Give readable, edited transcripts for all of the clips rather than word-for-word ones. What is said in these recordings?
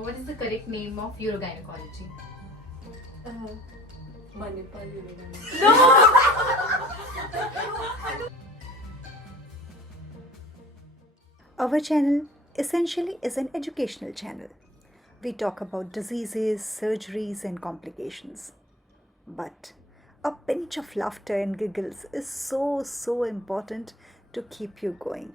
What is the correct name of urogynecology? Manipal Urogynecology. Our channel essentially is an educational channel. We talk about diseases, surgeries, and complications. But a pinch of laughter and giggles is so important to keep you going.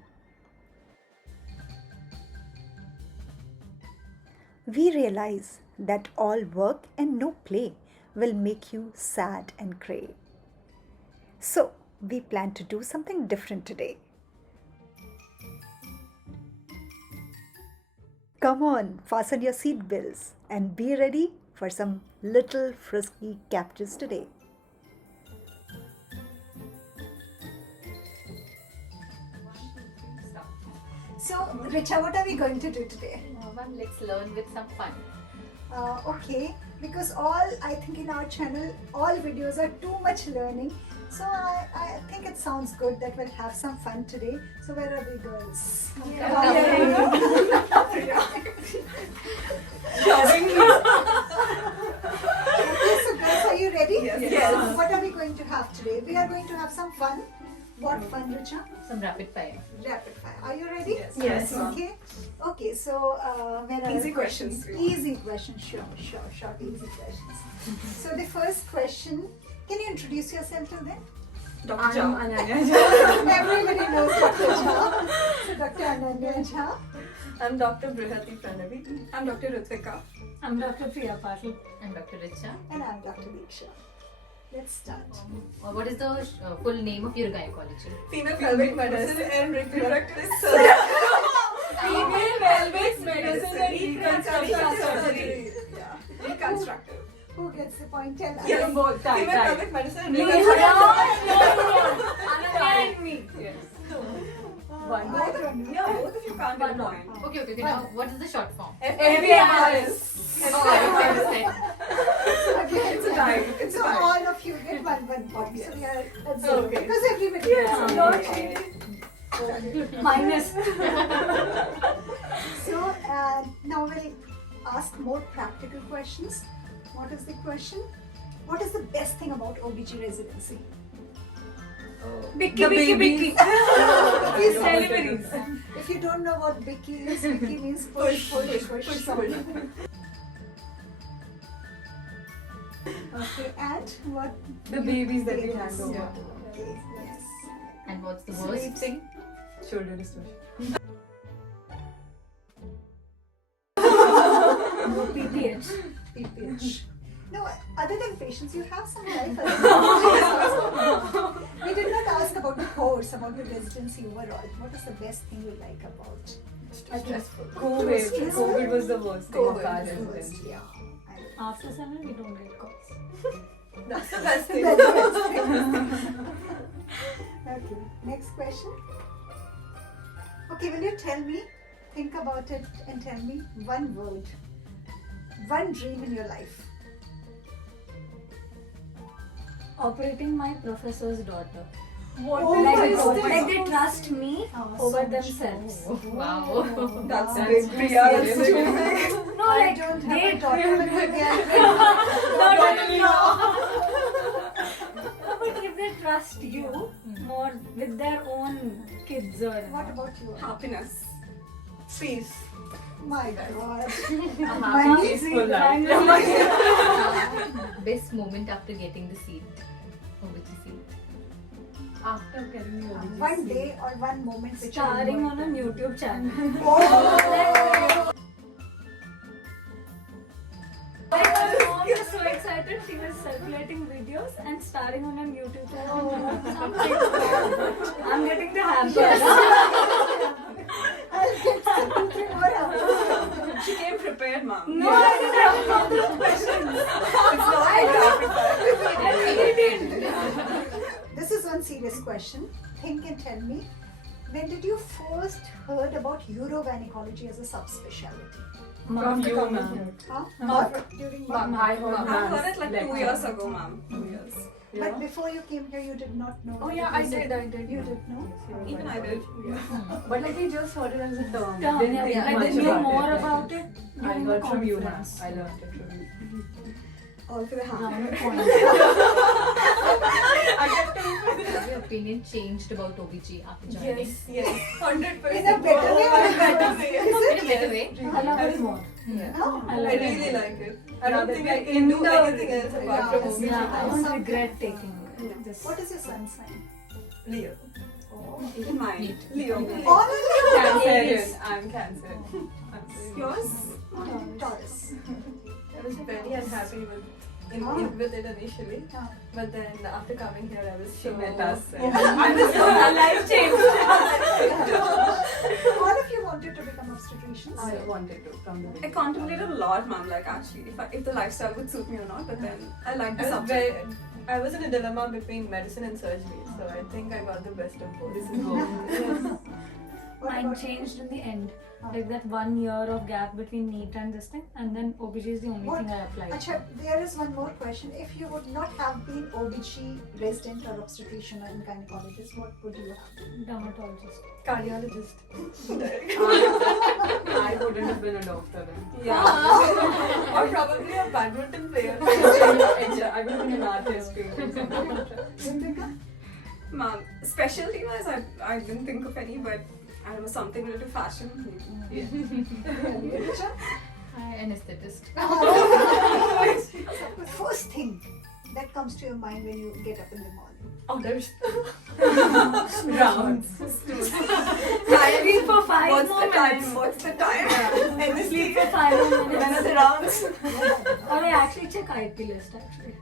We realize that all work and no play will make you sad and cray. So, we plan to do something different today. Come on, fasten your seat belts and be ready for some little frisky captures today. So, Richa, what are we going to do today? Ma'am, let's learn with some fun. Okay, because I think in our channel, all videos are too much learning. So I think it sounds good that we'll have some fun today. So where are we, girls? Okay, so girls, are you ready? Yes. What are we going to have today? We are going to have some fun. What fun, Richa? Some rapid fire. Rapid fire. Are you ready? Yes. Okay. Okay. So where are Easy the questions. Easy questions. Sure. Easy questions. So the first question. Can you introduce yourself to them? Dr. Ananya. Everybody knows Dr. Jha. So Dr. Ananya Jha. I'm Dr. Brihati Pranavi. I'm Dr. Ritvika. I'm Dr. Priya Patil. I'm Dr. Richa. And I'm Dr. Diksha. Let's start. What is the full name of urogynecology? Female pelvic medicine and reproductive surgery. Female pelvic medicine and reconstructive surgery. Yeah. Reconstructive. Who gets the point? Tell us. Yes, both. Female pelvic medicine and No, reconstructive. Ananya and me. Yes. I don't know. Yeah, both of you can't get a point. Okay. Now, what is the short form? FBMRS. Okay, It's a tie. It's a so tie. all of you get one point. So we are at zero. Okay. Because everybody Yeah. gets one. Minus. So now we'll ask more practical questions. What is the question? What is the best thing about OBG residency? Bicky. Please Deliveries. If you don't know what Bicky is, Bicky means push. Okay, and what? The babies that we hand over. Yeah. Okay, yes. And what's the worst Sweet. thing? Shoulder distortion. PPH. PPH. No, other than patients, you have some life. We did not ask about the course, about the residency overall. What is the best thing you like about? Stressful. COVID was the worst thing of our COVID was residence. worst, yeah. After 7 we don't get calls. That's the best thing. Okay, next question. Okay, will you tell me, think about it and tell me one word, one dream in your life. Operating my professor's daughter. What Oh like, my they, God. like they trust me over so themselves. Wow. That's That's big. Priya, that's serious. too big. No, I like don't have they a daughter, but maybe No, but if they trust you more with their own kids or What about you? Happiness. Peace. My God. Happy, peaceful Best moment after getting the seat? OBG seat. after getting the OBG One seat. day or one moment which you Starring on remember. a YouTube channel. Oh. Like, my mom was so excited, she was circulating videos and starring on a YouTube channel. Something. I'm getting the hamper. I'll get 2-3 more hours. She came prepared, ma'am. No, I didn't have other questions. It's not like that. I really didn't. This is one serious question. Think and tell me. When did you first heard about urogynecology as a subspecialty? From you, ma'am. Huh? Mom. During Mom, what? I heard I've heard it ma'am's like 2 lecture. years ago, ma'am. 2 years. But before you came here, you did not know. Oh yeah, it I was a- did. You did know? Even I did. But like we just heard it as a term. Didn't Yeah, think like much they knew about more it. about it during heard from you, ma'am. conference. I learned it from you. All for the Round hammer. point. Has your opinion changed about OBG after joining? Yes, 100%. In a better way or a better way? In a better way. I love it more. Yeah. Oh, I I love it. really like it. I don't think I like can do anything else apart Yeah, from it's- OBG. Yeah, I don't regret taking this. What is your sun's sign? Leo. Even mine. Leo. All of you. Cancerian. I'm Cancer. Yours? Taurus. I was very unhappy with with it initially, but then after coming here, I was so. met us. I was so life changed. All of you wanted to become obstetricians? I wanted to from the I beginning. contemplated a lot, ma'am, like actually, if the lifestyle would suit me or not, but then I liked the I was subject. I was in a dilemma between medicine and surgery, so I think I got the best of both. What Mine about changed in the end. Like that 1 year of gap between NEET and this thing, and then OBG is the only What? thing I applied. Acha, there is one more question. If you would not have been OBG resident or obstetrician or gynecologist, what would you have been? Dermatologist. Cardiologist. I wouldn't have been a doctor then. Yeah. Or probably a badminton player. I would have been an artist. Ritika? Ma'am, specialty wise, I didn't think of any, but I don't know, something related to fashion. Richa? Hi, anesthetist. The first thing that comes to your mind when you get up in the morning? Others. Rounds. Sleep for 5 What's more the time? minutes. What's the time? And the Sleep for 5 more When are minutes. the rounds? Or I actually check IP list actually.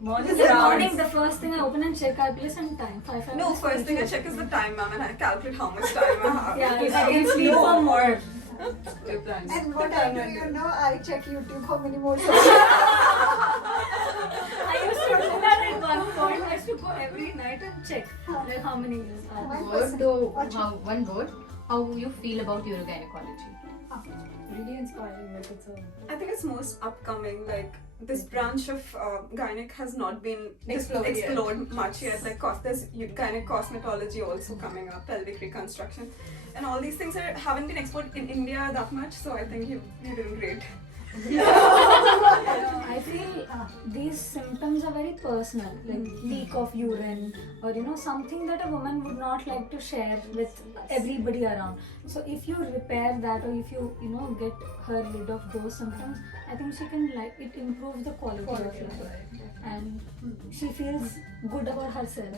Morning In the morning, the first thing I open and check IP list and time. 5 No, minutes. first thing I check is the time, ma'am, and I calculate how much time I have. Yeah, if I can sleep for more. Sleep time. And what I do, you know, I check YouTube how many more I used to do that at one point. I used to go every night and check like how many years are. My Word person- though, Acha. one word. How you feel about urogynecology? Really inspiring. Like it's a I think it's most upcoming. Like this branch of gynec has not been Explored much yet. Like there's gynec cosmetology also coming up, pelvic reconstruction, and all these things haven't been explored in India that much. So I think you're doing great. I feel these symptoms are very personal, like leak of urine or something that a woman would not like to share with everybody around. So if you repair that or if you get her rid of those symptoms, I think she can it improves the quality of life and she feels good about herself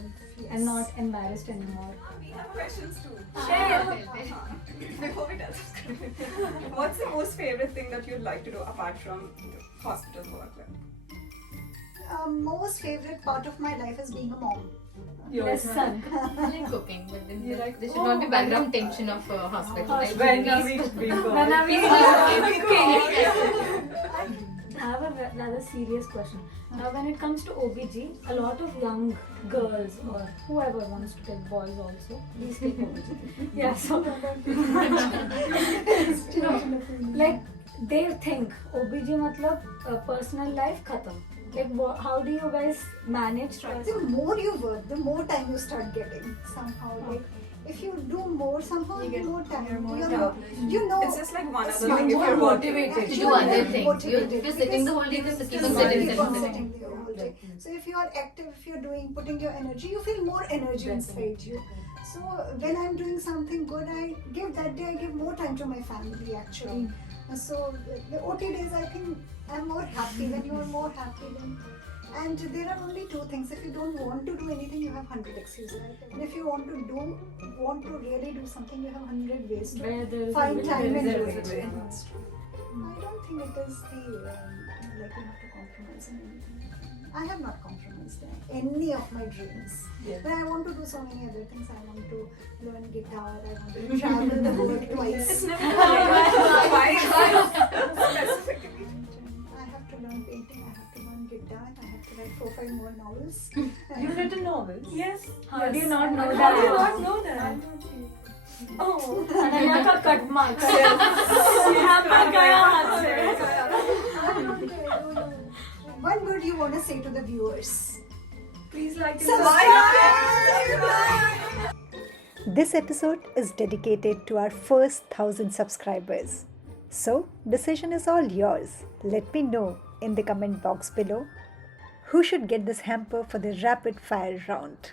and not embarrassed anymore. We have questions too. Before we tell what's the most favorite thing that you'd like to do apart from hospital work? Most favorite part of my life is being a mom. Yes, son. I like cooking, but then You like- there should not be background tension of hospital. Like, When are we please- being born? When are we cooking? I have a rather serious question. Now, when it comes to OBG, a lot of young girls or whoever wants to take boys also, please take OBG. Yeah, so like they think OBG matlab personal life khatam. Like how do you guys manage? The more you work, the more time you start getting somehow. Like if you do more, somehow you get more time. you're more You established. know, It's just like one it's other thing if more you're working. motivated. To You do are other more things. motivated If you're sitting the whole day, because just keep you on are sitting, keep on sitting, sitting sitting. the whole day. So if you are active, if you're putting your energy, you feel more energy inside you. So when I'm doing something good, I give more time to my family actually. So the OT days, I think I'm more happy. When you are more happy, then. And there are only two things. If you don't want to do anything, you have 100 excuses. And if you want to really do something, you have 100 ways to Where there is find a time and there do is a it. way. I don't think it is the like you have to compromise in anything. I have not compromised in any of my dreams. Yes. But I want to do so many other things. I want to learn guitar. I want to travel the world twice. It's never why specifically. I have to learn painting. I have to learn guitar. I have to write 4-5 more novels. You've written novels? Yes. How do you not know How that? do you not know that? Oh. Ananya ka cut mark. यहाँ पर गया हाथ से. One word you want to say to the viewers? Please like and Subscribe. This episode is dedicated to our first 1,000 subscribers. So, decision is all yours. Let me know in the comment box below who should get this hamper for the rapid fire round.